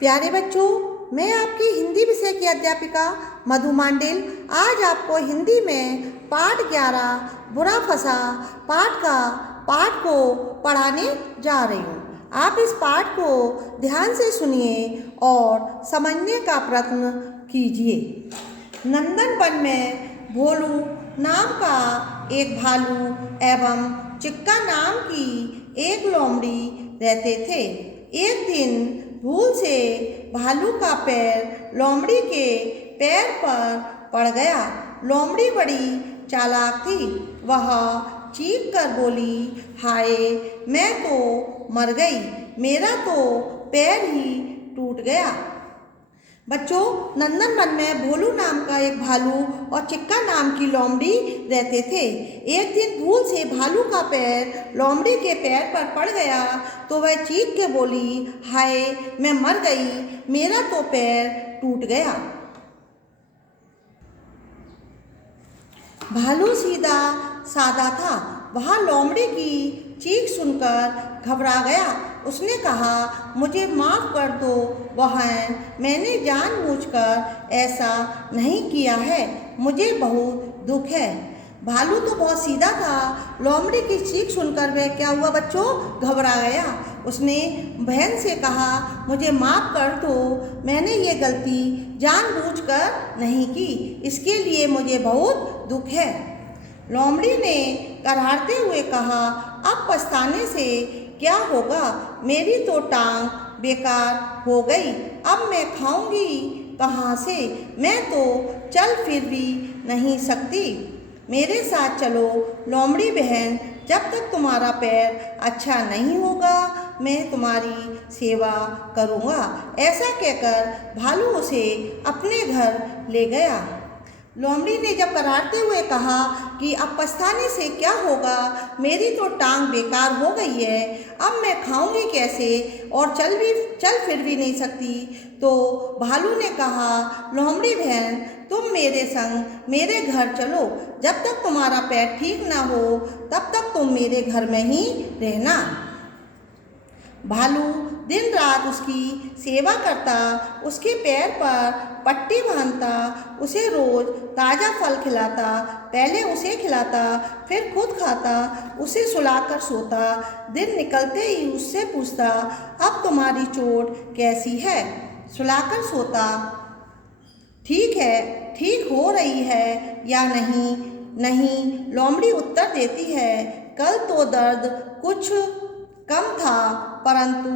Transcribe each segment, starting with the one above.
प्यारे बच्चों, मैं आपकी हिंदी विषय की अध्यापिका मधु मांडेल आज आपको हिंदी में पाठ 11 बुरा फंसा पाठ को पढ़ाने जा रही हूँ। आप इस पाठ को ध्यान से सुनिए और समझने का प्रयत्न कीजिए। नंदन वन में भोलू नाम का एक भालू एवं चिक्का नाम की एक लोमड़ी रहते थे। एक दिन भूल से भालू का पैर लोमड़ी के पैर पर पड़ गया। लोमड़ी बड़ी चालाक थी। वह चीख कर बोली, हाय, मैं तो मर गई, मेरा तो पैर ही टूट गया। बच्चों, नंदनवन में भोलू नाम का एक भालू और चिक्का नाम की लोमड़ी रहते थे। एक दिन भूल से भालू का पैर लोमड़ी के पैर पर पड़ गया तो वह चीख के बोली, हाय, मैं मर गई, मेरा तो पैर टूट गया। भालू सीधा सादा था। वह लोमड़ी की चीख सुनकर घबरा गया। उसने कहा, मुझे माफ़ कर दो बहन, मैंने जानबूझकर ऐसा नहीं किया है, मुझे बहुत दुख है। भालू तो बहुत सीधा था। लोमड़ी की चीख सुनकर वह क्या हुआ बच्चों, घबरा गया। उसने बहन से कहा, मुझे माफ़ कर दो, मैंने ये गलती जानबूझकर नहीं की, इसके लिए मुझे बहुत दुख है। लोमड़ी ने करारते हुए कहा, अब पछताने से क्या होगा, मेरी तो टांग बेकार हो गई, अब मैं खाऊंगी कहाँ से, मैं तो चल फिर भी नहीं सकती, मेरे साथ चलो लोमड़ी बहन, जब तक तुम्हारा पैर अच्छा नहीं होगा मैं तुम्हारी सेवा करूँगा। ऐसा कहकर भालू उसे अपने घर ले गया। लोमड़ी ने जब करारते हुए कहा कि अब पछताने से क्या होगा, मेरी तो टांग बेकार हो गई है, अब मैं खाऊंगी कैसे और चल फिर भी नहीं सकती, तो भालू ने कहा, लोमड़ी बहन, तुम मेरे संग मेरे घर चलो, जब तक तुम्हारा पैर ठीक ना हो तब तक तुम मेरे घर में ही रहना। भालू दिन रात उसकी सेवा करता, उसके पैर पर पट्टी बांधता, उसे रोज ताज़ा फल खिलाता, पहले उसे खिलाता फिर खुद खाता, उसे सुलाकर सोता, दिन निकलते ही उससे पूछता, अब तुम्हारी चोट कैसी है, सुलाकर सोता, ठीक है, ठीक हो रही है या नहीं, लोमड़ी उत्तर देती है, कल तो दर्द कुछ कम था परंतु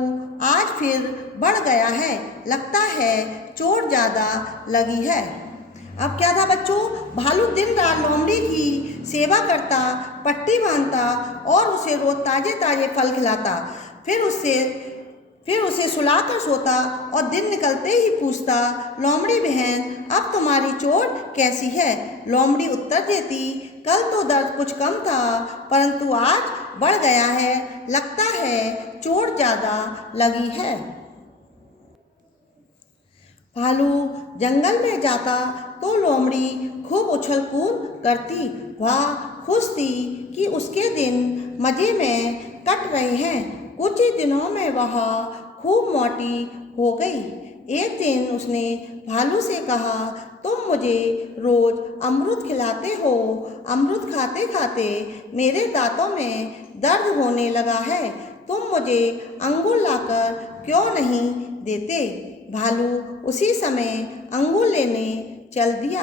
आज फिर बढ़ गया है, लगता है चोट ज़्यादा लगी है। अब क्या था बच्चों, भालू दिन रात लोमड़ी की सेवा करता, पट्टी बांधता और उसे रोज ताज़े ताज़े फल खिलाता, फिर उसे सुलाकर सोता और दिन निकलते ही पूछता, लोमड़ी बहन, अब तुम्हारी चोट कैसी है। लोमड़ी उत्तर देती, कल तो दर्द कुछ कम था परंतु आज बढ़ गया है, लगता है चोट ज़्यादा लगी है। भालू जंगल में जाता तो लोमड़ी खूब उछल कूद करती। वह खुश थी कि उसके दिन मज़े में कट रहे हैं। कुछ ही दिनों में वह खूब मोटी हो गई। एक दिन उसने भालू से कहा, तुम मुझे रोज अमरूद खिलाते हो, अमरूद खाते खाते मेरे दांतों में दर्द होने लगा है, तुम मुझे अंगूर लाकर क्यों नहीं देते। भालू उसी समय अंगूर लेने चल दिया।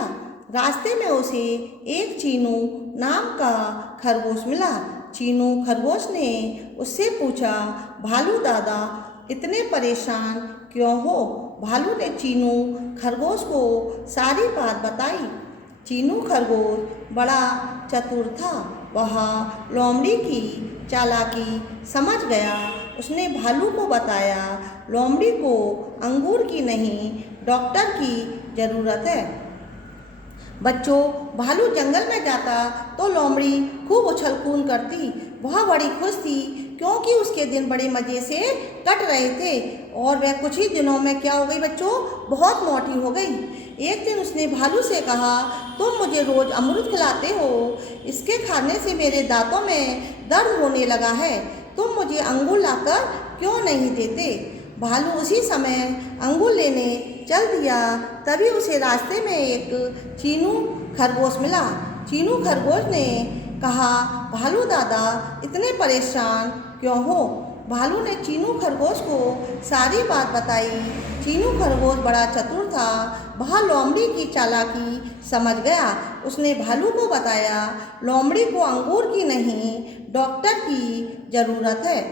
रास्ते में उसे एक चीनू नाम का खरगोश मिला। चीनू खरगोश ने उससे पूछा, भालू दादा, इतने परेशान क्यों हो। भालू ने चीनू खरगोश को सारी बात बताई। चीनू खरगोश बड़ा चतुर था। वह लोमड़ी की चालाकी समझ गया। उसने भालू को बताया, लोमड़ी को अंगूर की नहीं डॉक्टर की ज़रूरत है। बच्चों, भालू जंगल में जाता तो लोमड़ी खूब उछल कूद करती। वह बड़ी खुश थी क्योंकि उसके दिन बड़े मज़े से कट रहे थे और वह कुछ ही दिनों में क्या हो गई बच्चों, बहुत मोटी हो गई। एक दिन उसने भालू से कहा, तुम मुझे रोज़ अमरूद खिलाते हो, इसके खाने से मेरे दांतों में दर्द होने लगा है, तुम मुझे अंगूर लाकर क्यों नहीं देते। भालू उसी समय अंगूर लेने चल दिया। तभी उसे रास्ते में एक चीनू खरगोश मिला। चीनू खरगोश ने कहा, भालू दादा इतने परेशान क्यों हो? भालू ने चीनू खरगोश को सारी बात बताई। चीनू खरगोश बड़ा चतुर था, वह लोमड़ी की चालाकी समझ गया। उसने भालू को बताया, लोमड़ी को अंगूर की नहीं, डॉक्टर की ज़रूरत है।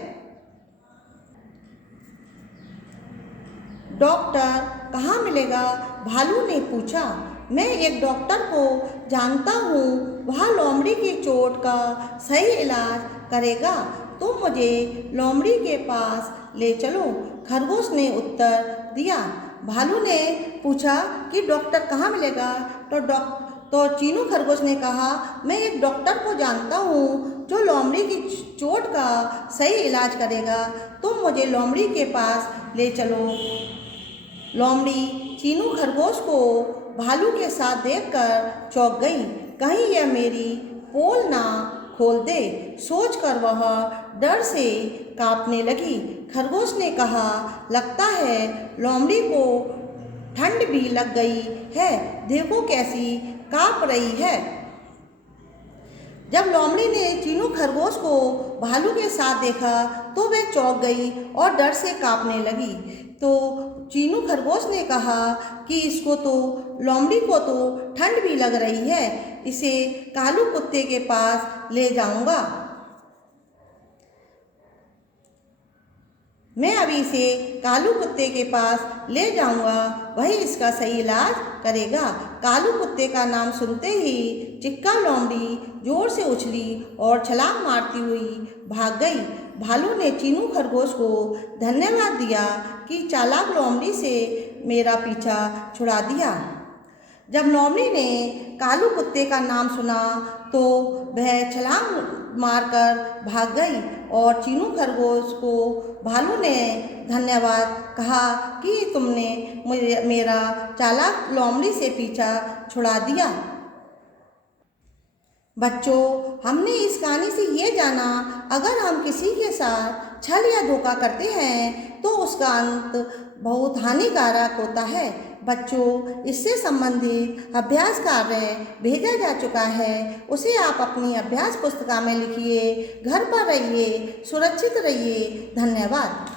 डॉक्टर कहाँ मिलेगा? भालू ने पूछा। मैं एक डॉक्टर को जानता हूँ, वह लोमड़ी की चोट का सही इलाज करेगा। तुम मुझे लोमड़ी के पास ले चलो, खरगोश ने उत्तर दिया। भालू ने पूछा कि डॉक्टर कहाँ मिलेगा? तो चीनू खरगोश ने कहा, मैं एक डॉक्टर को जानता हूँ जो लोमड़ी की चोट का सही इलाज करेगा। तुम मुझे लोमड़ी के पास ले चलो। लोमड़ी चीनू खरगोश को भालू के साथ देखकर चौंक गई। कहीं यह मेरी पोल ना खोल दे, सोचकर वह डर से कांपने लगी। खरगोश ने कहा, लगता है लोमड़ी को ठंड भी लग गई है, देखो कैसी कांप रही है। जब लोमड़ी ने चीनू खरगोश को भालू के साथ देखा तो वह चौंक गई और डर से कांपने लगी। तो चीनू खरगोश ने कहा कि लोमड़ी को तो ठंड भी लग रही है, इसे कालू कुत्ते के पास ले जाऊंगा। मैं अभी इसे कालू कुत्ते के पास ले जाऊंगा, वही इसका सही इलाज करेगा। कालू कुत्ते का नाम सुनते ही चिक्का लोमड़ी जोर से उछली और छलांग मारती हुई भाग गई। भालू ने चीनू खरगोश को धन्यवाद दिया कि चालाक लोमड़ी से मेरा पीछा छुड़ा दिया। जब लोमड़ी ने कालू कुत्ते का नाम सुना तो वह छलांग मारकर भाग गई और चीनू खरगोश को भालू ने धन्यवाद कहा कि तुमने मेरा चालाक लोमड़ी से पीछा छुड़ा दिया। बच्चों, हमने इस कहानी से ये जाना, अगर हम किसी के साथ छल या धोखा करते हैं तो उसका अंत बहुत हानिकारक होता है। बच्चों, इससे संबंधित अभ्यास कार्य भेजा जा चुका है, उसे आप अपनी अभ्यास पुस्तिका में लिखिए। घर पर रहिए, सुरक्षित रहिए। धन्यवाद।